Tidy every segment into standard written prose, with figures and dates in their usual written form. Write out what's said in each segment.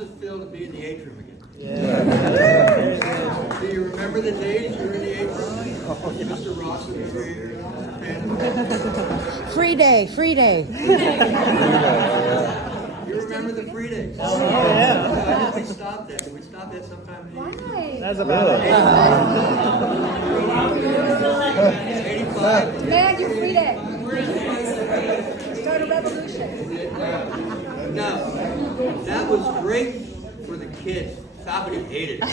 does it feel to be in the atrium again? Yeah. Do you remember the days you were in the atrium? Mr. Ross was over here. Free day, free day. You remember the free days? Oh, yeah. Why did we stop that? Did we stop that sometime in the 80s? That's about it. 85? Demand your free day. Start a revolution. No, that was great for the kids. Faculty hated it.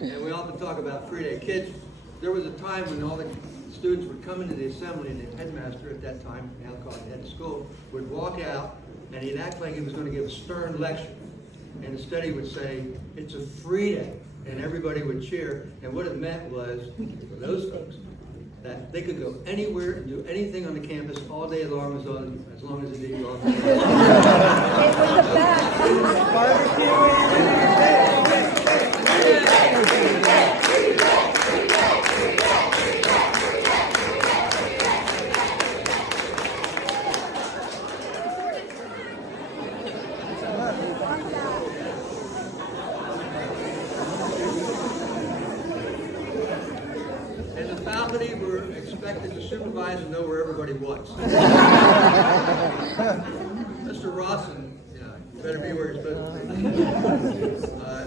And we often talk about free day. Kids, there was a time when all the students would come into the assembly and the headmaster at that time, now called head of school, would walk out and he'd act like he was going to give a stern lecture. And instead he would say, it's a free day. And everybody would cheer. And what it meant was, for those folks, that they could go anywhere and do anything on the campus all day long as long as it didn't go off. It was the best. And the faculty were expected to supervise and know where everybody was. Mr. Rawson, you better be where you're supposed to be.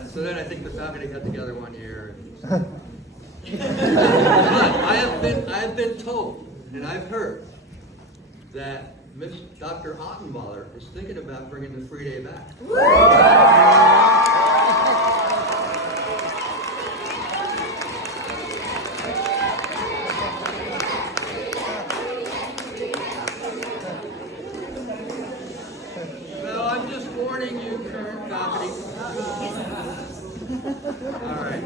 So then I think the faculty got together one year. But I have been told, and I've heard, that Dr. Ottenwaller is thinking about bringing the free day back. Well, I'm just warning you, current faculty. All right,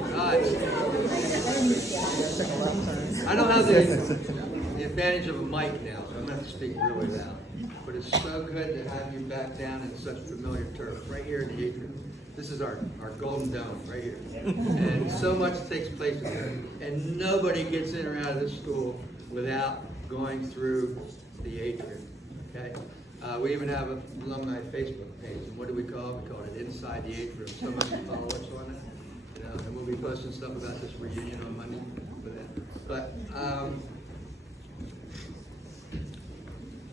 I don't have the advantage of a mic now, so I'm going to have to speak really loud. But it's so good to have you back down in such familiar turf, right here in the atrium. This is our golden dome, right here. And so much takes place here. And nobody gets in or out of this school without going through the atrium, okay? We even have an alumni Facebook page, and what do we call it? We call it Inside the Atrium. Someone can follow us on it, and we'll be posting stuff about this reunion on Monday for that. But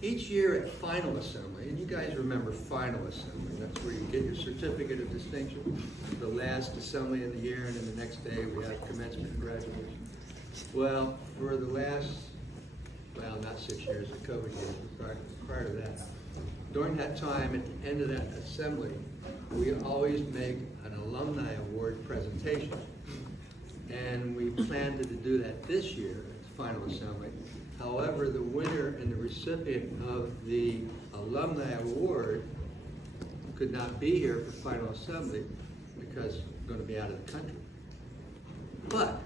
each year at final assembly, and you guys remember final assembly, that's where you get your certificate of distinction, the last assembly of the year, and then the next day we have commencement and graduation. Well, for the last, well, not 6 years, the COVID years, but prior to that, during that time, at the end of that assembly, we always make an alumni award presentation. And we planned to do that this year at the final assembly. However, the winner and the recipient of the alumni award could not be here for final assembly because we're going to be out of the country. But,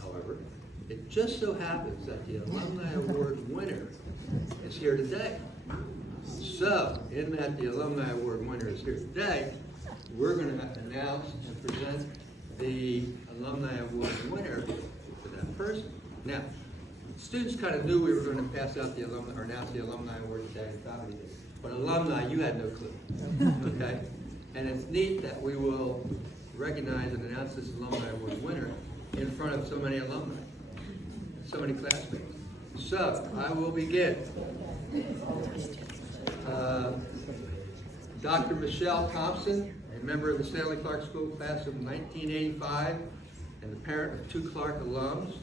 however, it just so happens that the alumni award winner is here today. So, in that the alumni award winner is here today, we're going to announce and present the alumni award winner to that person. Now, students kind of knew we were going to pass out the alumni, or announce the alumni award today, and faculty did. But alumni, you had no clue, okay? And it's neat that we will recognize and announce this alumni award winner in front of so many alumni, so many classmates. So, I will begin. Dr. Michelle Thompson, a member of the Stanley Clark School class of 1985 and the parent of 2 Clark alums,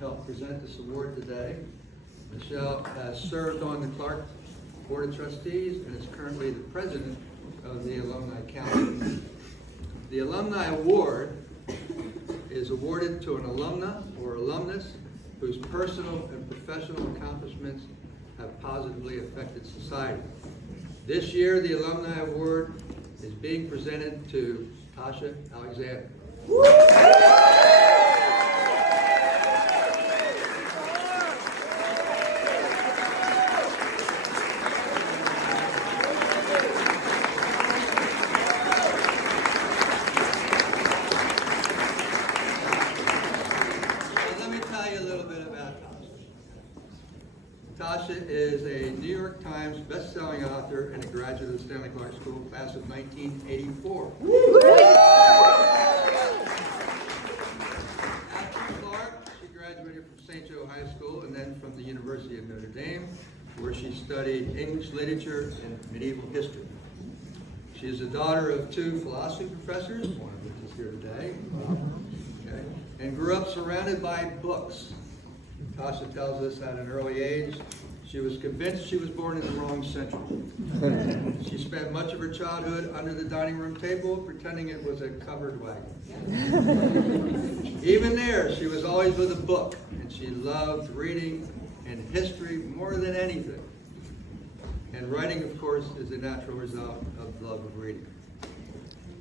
helped present this award today. Michelle has served on the Clark Board of Trustees and is currently the president of the Alumni Council. The Alumni Award is awarded to an alumna or alumnus whose personal and professional accomplishments have positively affected society. This year, the Alumni Award is being presented to Tasha Alexander. Tasha is a New York Times best-selling author and a graduate of the Stanley Clark School, class of 1984. After Clark, she graduated from St. Joe High School and then from the University of Notre Dame, where she studied English literature and medieval history. She is the daughter of 2 philosophy professors, one of which is here today, okay, and grew up surrounded by books. Tasha tells us at an early age, she was convinced she was born in the wrong century. She spent much of her childhood under the dining room table, pretending it was a covered wagon. Even there, she was always with a book, and she loved reading and history more than anything. And writing, of course, is a natural result of love of reading.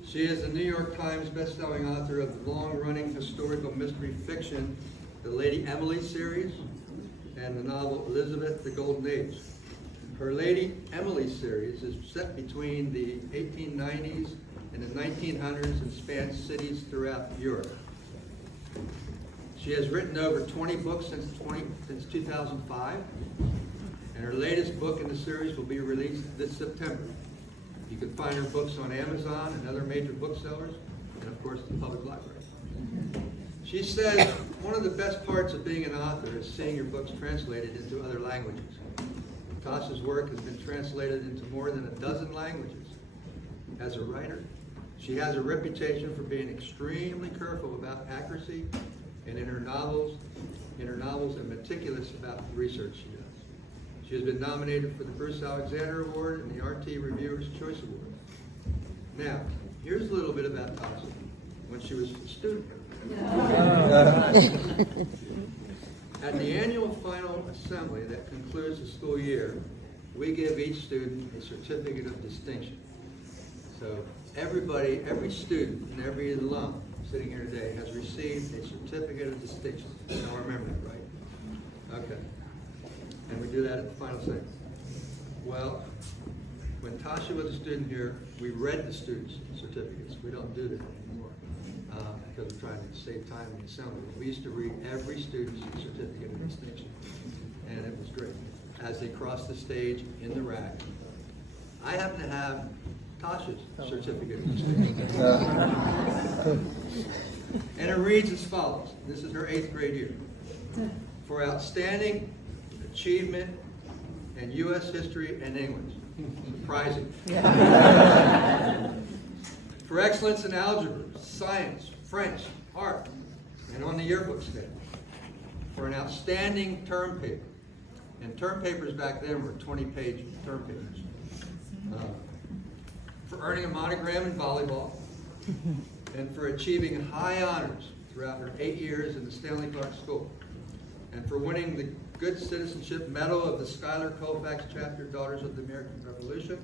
She is the New York Times best-selling author of the long-running historical mystery fiction, the Lady Emily series, and the novel Elizabeth, the Golden Age. Her Lady Emily series is set between the 1890s and the 1900s and spans cities throughout Europe. She has written over 20 books since 2005, and her latest book in the series will be released this September. You can find her books on Amazon and other major booksellers, and of course the public library. She says one of the best parts of being an author is seeing your books translated into other languages. Tasha's work has been translated into more than a dozen languages. As a writer, she has a reputation for being extremely careful about accuracy, and in her novels and meticulous about the research she does. She has been nominated for the Bruce Alexander Award and the RT Reviewer's Choice Award. Now, here's a little bit about Tasha when she was a student here. At the annual final assembly that concludes the school year, we give each student a certificate of distinction. So every student and every alum sitting here today has received a certificate of distinction. You all remember that, right? Okay. And we do that at the final thing. Well, when Tasha was a student here, we read the students' certificates. We don't do that anymore because we're trying to save time in the assembly. We used to read every student's certificate of distinction, and it was great. As they crossed the stage in the rack, I happen to have Tasha's certificate of distinction. And it reads as follows. This is her 8th grade year. For outstanding achievement in U.S. history and English. Surprising. For excellence in algebra, science, French, art, and on the yearbook stand. For an outstanding term paper. And term papers back then were 20-page term papers. For earning a monogram in volleyball. And for achieving high honors throughout her 8 years in the Stanley Clark School. And for winning the Good Citizenship Medal of the Schuyler Colfax Chapter Daughters of the American Revolution.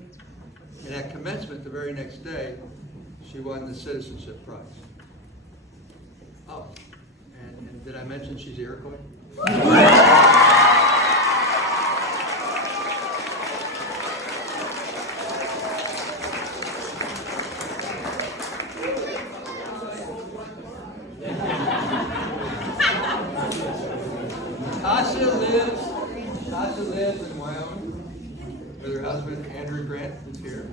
And at commencement the very next day, she won the Citizenship Prize. Oh, and did I mention she's Iroquois? Tasha lives in Wyoming with her husband, Andrew Grant, who's here.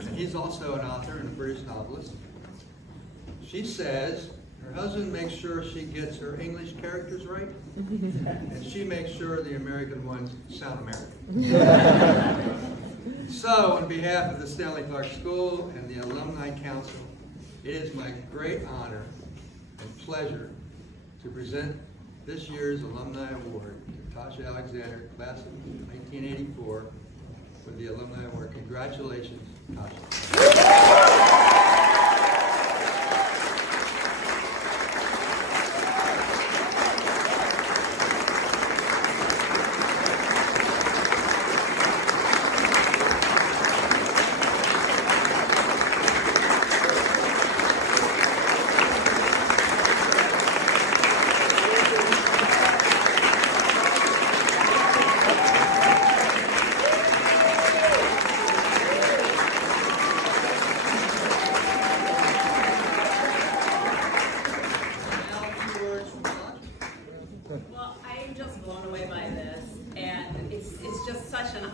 And he's also an author and a British novelist. She says her husband makes sure she gets her English characters right, and she makes sure the American ones sound American. So, on behalf of the Stanley Clark School and the Alumni Council, it is my great honor and pleasure to present this year's Alumni Award to Tasha Alexander, class of 1984, for the Alumni Award. Congratulations, Tasha.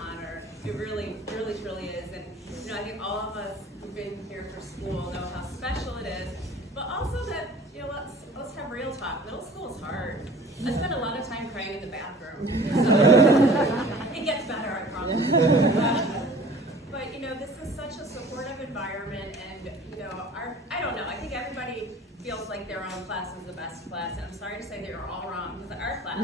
honor. It really, really, truly is. And you know, I think all of us who've been here for school know how special it is. But also that, you know, let's have real talk. Middle school is hard. I spend a lot of time crying in the bathroom. It gets better, I promise. But you know, this is such a supportive environment, and you know, I don't know. I think everybody feels like their own class is the best class, and I'm sorry to say they're all wrong because our class.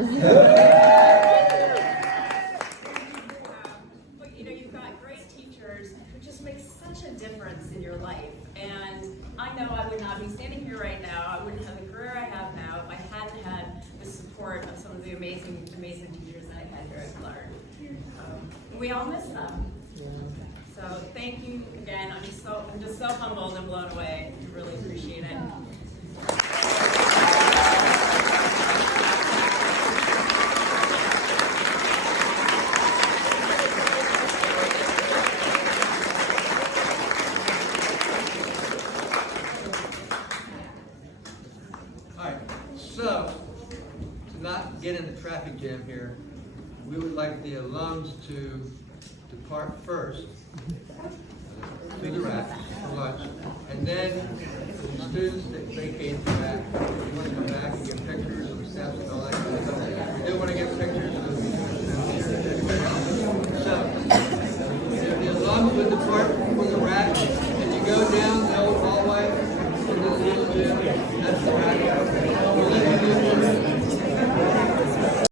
But you know, you've got great teachers who just make such a difference in your life, and I know I would not be standing here right now. I wouldn't have the career I have now if I hadn't had the support of some of the amazing, amazing teachers that I had here at Clark. We all miss them. So thank you again. I'm just so humbled and blown away. I really appreciate it. All right, so to not get in the traffic jam here, we would like the alums to depart first to the rack for lunch, and then the students that vacate the rack, you want to come back and get pictures of the steps and all that